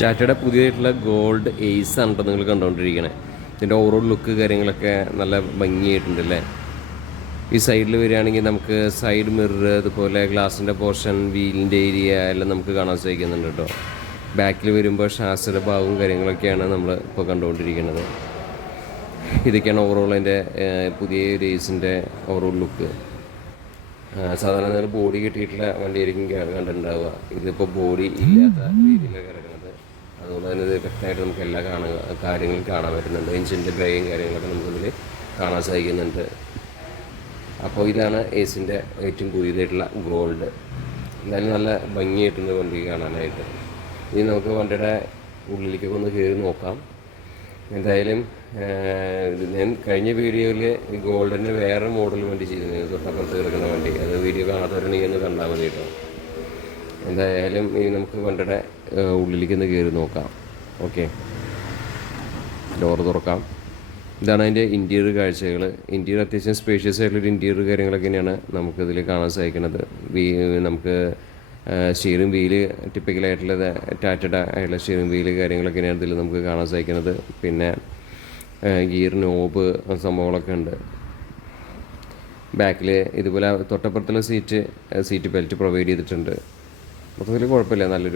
ടാറ്റയുടെ പുതിയതായിട്ടുള്ള gold ace ആണ് കേട്ടോ നിങ്ങൾ കണ്ടുകൊണ്ടിരിക്കണേ. ഇതിൻ്റെ ഓവറോൾ ലുക്ക് കാര്യങ്ങളൊക്കെ നല്ല ഭംഗിയായിട്ടുണ്ട് അല്ലേ. ഈ സൈഡിൽ വരികയാണെങ്കിൽ നമുക്ക് സൈഡ് മിറർ, അതുപോലെ ഗ്ലാസിൻ്റെ പോർഷൻ, വീലിൻ്റെ ഏരിയ എല്ലാം നമുക്ക് കാണാൻ സാധിക്കുന്നുണ്ട് കേട്ടോ. ബാക്കിൽ വരുമ്പോൾ ഷാസിയുടെ ഭാഗവും കാര്യങ്ങളൊക്കെയാണ് നമ്മൾ ഇപ്പോൾ കണ്ടുകൊണ്ടിരിക്കുന്നത്. ഇതൊക്കെയാണ് ഓവറോൾ അതിൻ്റെ പുതിയ ഒരു എയ്സിൻ്റെ ഓവറോൾ ലുക്ക്. സാധാരണ നിങ്ങൾ ബോഡി കിട്ടിയിട്ടുള്ള വണ്ടിയായിരിക്കും കണ്ടിട്ടുണ്ടാവുക. ഇതിപ്പോൾ ബോഡി ഇല്ലാത്ത രീതിയിലാണ് കിടക്കുന്നത്. അതുകൊണ്ട് തന്നെ ഇത് വ്യക്തമായിട്ട് നമുക്ക് എല്ലാ കാര്യങ്ങളും കാണാൻ പറ്റുന്നുണ്ട്. എഞ്ചിൻ്റെ ബ്രേക്കും കാര്യങ്ങളൊക്കെ നമുക്കിതിൽ കാണാൻ സാധിക്കുന്നുണ്ട്. അപ്പോൾ ഇതാണ് എയ്സിൻ്റെ ഏറ്റവും പുതിയതായിട്ടുള്ള ഗോൾഡ്. എന്തായാലും നല്ല ഭംഗിയായിട്ടുണ്ട് വണ്ടി കാണാനായിട്ട്. ഇനി നമുക്ക് വണ്ടിയുടെ ഉള്ളിലേക്കൊക്കെ ഒന്ന് കയറി നോക്കാം. എന്തായാലും ഞാൻ കഴിഞ്ഞ വീഡിയോയിൽ ഈ ഗോൾഡിൻ്റെ വേറെ മോഡൽ വണ്ടി ചെയ്തിരുന്നു, തൊട്ടപ്പുറത്ത് കിടക്കുന്ന വണ്ടി. അത് വീഡിയോ കാണാത്തവരുണ്ടെങ്കിൽ ഒന്ന് കണ്ടാൽ മതി കേട്ടോ. എന്തായാലും ഇനി നമുക്ക് വണ്ടിയുടെ ഉള്ളിലേക്ക് ഒന്ന് കയറി നോക്കാം. ഓക്കെ, ഡോറ് തുറക്കാം. ഇതാണ് അതിൻ്റെ ഇൻറ്റീരിയർ കാഴ്ചകൾ. ഇൻറ്റീരിയർ അത്യാവശ്യം സ്പേഷ്യസ് ആയിട്ടുള്ളൊരു ഇൻറ്റീരിയർ കാര്യങ്ങളൊക്കെ തന്നെയാണ് നമുക്കിതിൽ കാണാൻ സാധിക്കുന്നത്. നമുക്ക് സ്റ്റിയറിംഗ് വീല് ടിപ്പിക്കലായിട്ടുള്ള ടാറ്റയുടെ ആയിട്ടുള്ള സ്റ്റിയറിംഗ് വീല് കാര്യങ്ങളൊക്കെ തന്നെയാണ് ഇതിൽ നമുക്ക് കാണാൻ സാധിക്കുന്നത്. പിന്നെ ഗിയർ നോബ് സംഭവങ്ങളൊക്കെ ഉണ്ട്. ബാക്കിൽ ഇതുപോലെ തൊട്ടപ്പുറത്തുള്ള സീറ്റ് ബെൽറ്റ് പ്രൊവൈഡ് ചെയ്തിട്ടുണ്ട്. മൊത്തത്തിൽ കുഴപ്പമില്ല, നല്ലൊരു